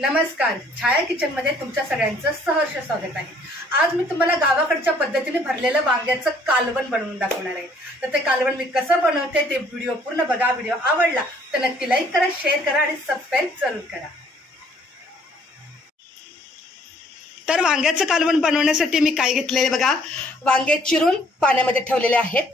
नमस्कार, छाया किचन मध्ये तुमच्या सगळ्यांचं सहर्ष स्वागत आहे। आज मी तुम्हाला गावाकडच्या पद्धतीने भरलेलं वांग्याचं कालवण बनवून दाखवणार आहे। तर ते कालवण मी कसं बनवते ते व्हिडिओ पूर्ण बघा। व्हिडिओ आवडला तर नक्की लाईक करा, शेअर करा आणि सबस्क्राइब जरूर करा। तर वांग्याचं कालवण बनवण्यासाठी मी काय घेतलेले बघा, वांगे चिरून पाण्यामध्ये ठेवलेले आहेत,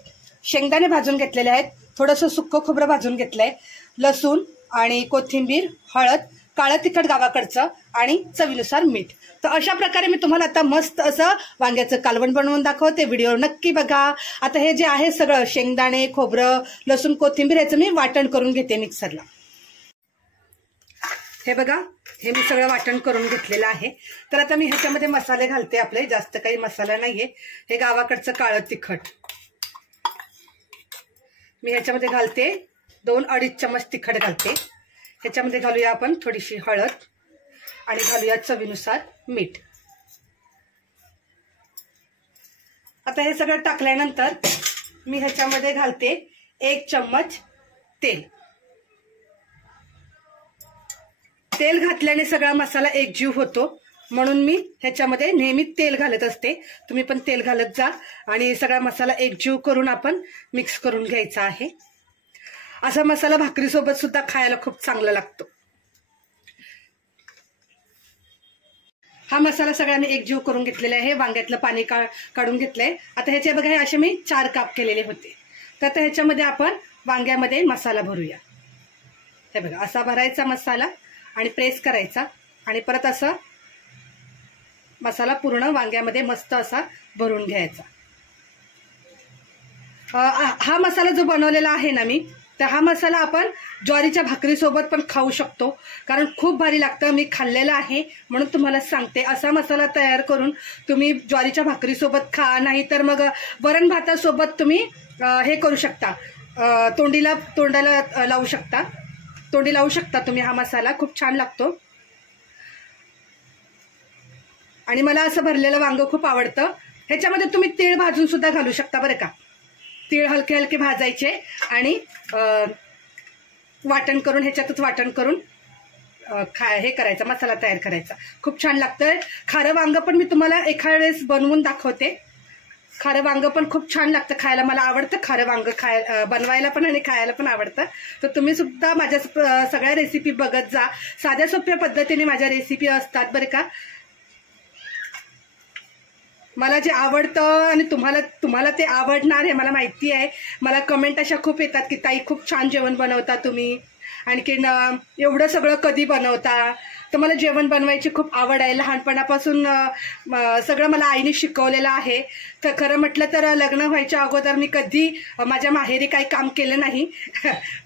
शेंगदाणे भाजून घेतलेले आहेत, थोडंसं सुक्कं खोबरं भाजून घेतलंय, लसूण आणि कोथिंबीर, हळद, काळं तिखट गावाकडचं आणि चवीनुसार मीठ। तर अशा प्रकारे मी तुम्हाला आता मस्त असं वांग्याचं कालवण बनवून दाखवते, व्हिडिओ नक्की बघा। आता हे जे आहे सगळं शेंगदाणे, खोबरं, लसूण, कोथिंबीर याचं मी वाटण करून घेते मिक्सरला। हे बघा, हे मी सगळं वाटण करून घेतलेलं आहे। तर आता मी ह्याच्यामध्ये मसाले घालते, आपले जास्त काही मसाला नाहीये। हे गावाकडचं काळं तिखट मी ह्याच्यामध्ये घालते, 2-2.5 चम्मच तिखट घालते। ह्याच्यामध्ये घालूया आपण थोडीशी हळद आणि घालूया चवीनुसार मीठ। आता हे सगळं टाकल्यानंतर मी ह्याच्यामध्ये घालते 1 चम्मच तेल। तेल घातल्याने सगळा मसाला एकजीव होतो, म्हणून मी ह्याच्यामध्ये नेहमी तेल घालत असते। तुम्ही पण तेल घालत जा आणि सगळा मसाला एकजीव करून आपण मिक्स करून घ्यायचा आहे। असा मसाला भाकरी सोबत सुद्धा खायला खूप चांगला लागतो। हा मसाला सगळा मी एकजीव करून घेतलेला आहे, वांग्यातलं पाणी काढून घेतलंय। आता ह्याचे बघा, हे असे मी 4 काप केलेले होते। तर आता ह्याच्यामध्ये आपण वांग्यामध्ये मसाला भरूया। हे बघा, असा भरायचा मसाला आणि प्रेस करायचा आणि परत असं मसाला पूर्ण वांग्यामध्ये मस्त असा भरून घ्यायचा। हा मसाला जो बनवलेला आहे ना मी, तर हा मसाला आपण ज्वारीच्या भाकरीसोबत पण खाऊ शकतो, कारण खूप भारी लागतं। मी खाल्लेला आहे म्हणून तुम्हाला सांगते। असा मसाला तयार करून तुम्ही ज्वारीच्या भाकरीसोबत खा, नाही तर मग वरण भातासोबत तुम्ही हे करू शकता, तोंडाला लावू शकता, तोंडी लावू शकता तुम्ही। हा मसाला खूप छान लागतो आणि मला असं भरलेलं वांग खूप आवडतं। ह्याच्यामध्ये तुम्ही तीळ भाजून सुद्धा घालू शकता बरं का। तीळ हलके हलके भाजायचे आणि वाटण करून, ह्याच्यातच वाटण करून हे करायचा, मसाला तयार करायचा। खूप छान लागतं। खारं वांग पण मी तुम्हाला एखाद्या वेळेस बनवून दाखवते। खारं वांग पण खूप छान लागतं खायला, मला आवडतं खारं वांग बनवायला पण आणि खायला पण आवडतं। तर तुम्ही सुद्धा माझ्या सगळ्या रेसिपी बघत जा, साध्या सोप्या पद्धतीने माझ्या रेसिपी असतात बरं का। मला जे आवडतं आणि तुम्हाला ते आवडणार हे मला माहिती आहे। मला कमेंट अशा खूप येतात की ताई खूप छान जेवण बनवता तुम्ही, आणखीन एवढं सगळं कधी बनवता। तर मला जेवण बनवायची खूप आवड आहे, लहानपणापासून सगळं मला आईने शिकवलेलं आहे। तर खरं म्हटलं तर लग्न व्हायच्या अगोदर मी कधी माझ्या माहेरी काही काम केलं नाही,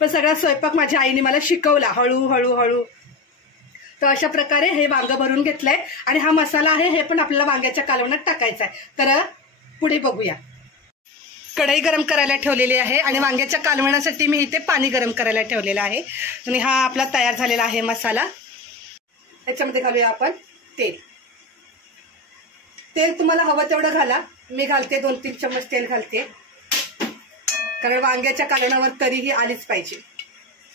पण सगळा स्वयंपाक माझ्या आईने मला शिकवला हळू। तर अशा प्रकारे हे वांग भरून घेतलंय आणि हा मसाला आहे हे पण आपल्याला वांग्याच्या कालवणात टाकायचा आहे। तर पुढे बघूया। कढई गरम करायला ठेवलेली आहे आणि वांग्याच्या कालवणासाठी मी इथे पाणी गरम करायला ठेवलेलं आहे आणि हा आपला तयार झालेला आहे मसाला। ह्याच्यामध्ये घालूया आपण तेल। तेल तुम्हाला हवं तेवढं घाला, मी घालते 2-3 चम्मच तेल घालते, कारण वांग्याच्या कालवणावर तरीही आलीच पाहिजे।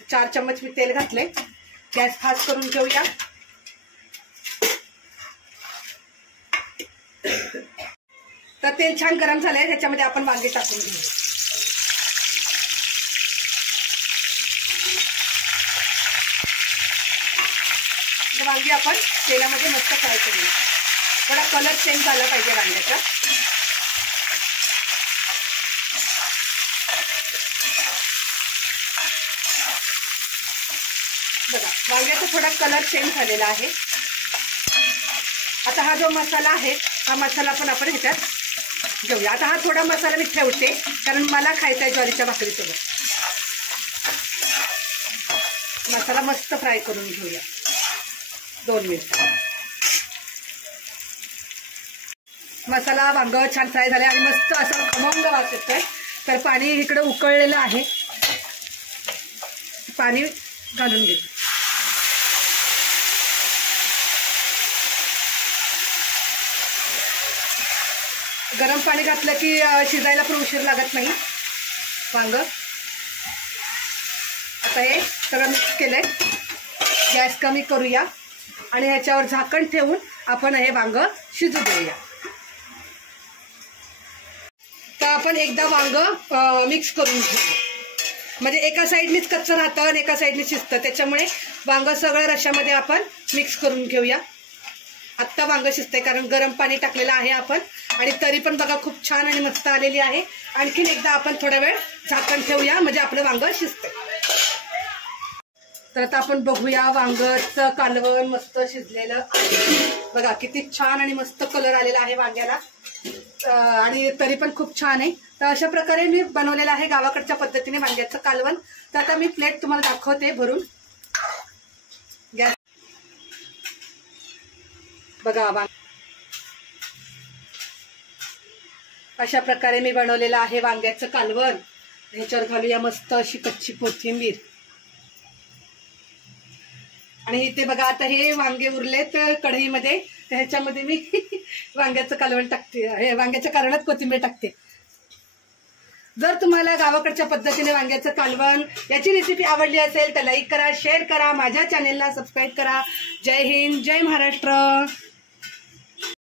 4 चम्मच मी तेल घातले। गॅस फास्ट करून घेऊया। तर तेल छान गरम झालंय, ह्याच्यामध्ये आपण वांगे टाकून घेऊ। वांगी आपण तेलामध्ये मस्त फ्राय करूया, थोडा कलर चेंज झाला पाहिजे वांग्याचा। बघा, वांग्याचा थोडा कलर चेंज झालेला आहे। आता हा जो मसाला आहे हा मसाला पण आपण ह्याच्यात घेऊया। आता हा थोडा मसाला मी ठेवते, कारण मला खायचा आहे ज्वारीच्या भाकरीसोबत। मसाला मस्त फ्राय करून घेऊया 2 मिनिट। मसाला वांग छान फ्राय झाले आणि मस्त असं खमंग वास येतोय। तर पाणी इकडे उकळलेलं आहे, पाणी घालून घेते। गरम पाणी घातलं की शिजायला पण उशीर लागत नाही वांग। आता हे सगळं मिक्स केलंय, गॅस कमी करूया आणि ह्याच्यावर झाकण ठेवून आपण हे वांग शिजू देऊया. तर आपण एकदा वांग मिक्स करून घेऊ. म्हणजे एका साईडनीच कच्चं राहतं आणि एका साईडने शिजतं, त्याच्यामुळे वांग सगळं रश्श्यामध्ये आपण मिक्स करून घेऊया. आत्ता वांग शिजते कारण गरम पाणी टाकलेलं आहे आपण, आणि तरी पण बघा खूप छान आणि मस्त आलेली आहे. आणखीन एकदा आपण थोडा वेळ झाकण ठेवूया म्हणजे आपलं वांग शिजते. तर आता आपण बघूया वांगचं कालवण मस्त शिजलेलं आहे. बघा किती छान आणि मस्त कलर आलेला आहे वांग्याला, आणि तरी पण खूप छान आहे. तर अशा प्रकारे मी बनवलेलं आहे गावाकडच्या पद्धतीने वांग्याचं कालवण. तर आता मी प्लेट तुम्हाला दाखवते भरून. गॅस बघा वांग अशा प्रकारे मी बनवलेलं आहे वांग्याचं कालवण. ह्याच्यावर घालूया मस्त अशी कच्ची कोथिंबीर. आणि इथे बघा आता हे वांगे उरलेत कढईमध्ये, तर ह्याच्यामध्ये मी वांग्याचं कालवण टाकते. हे वांग्याच्या कालवणात कोथिंबीर टाकते. जर तुम्हाला गावाकडच्या पद्धतीने वांग्याचं कालवण याची रेसिपी आवडली असेल तर लाईक करा, शेअर करा, माझ्या चॅनेलला सबस्क्राईब करा. जय हिंद, जय महाराष्ट्र.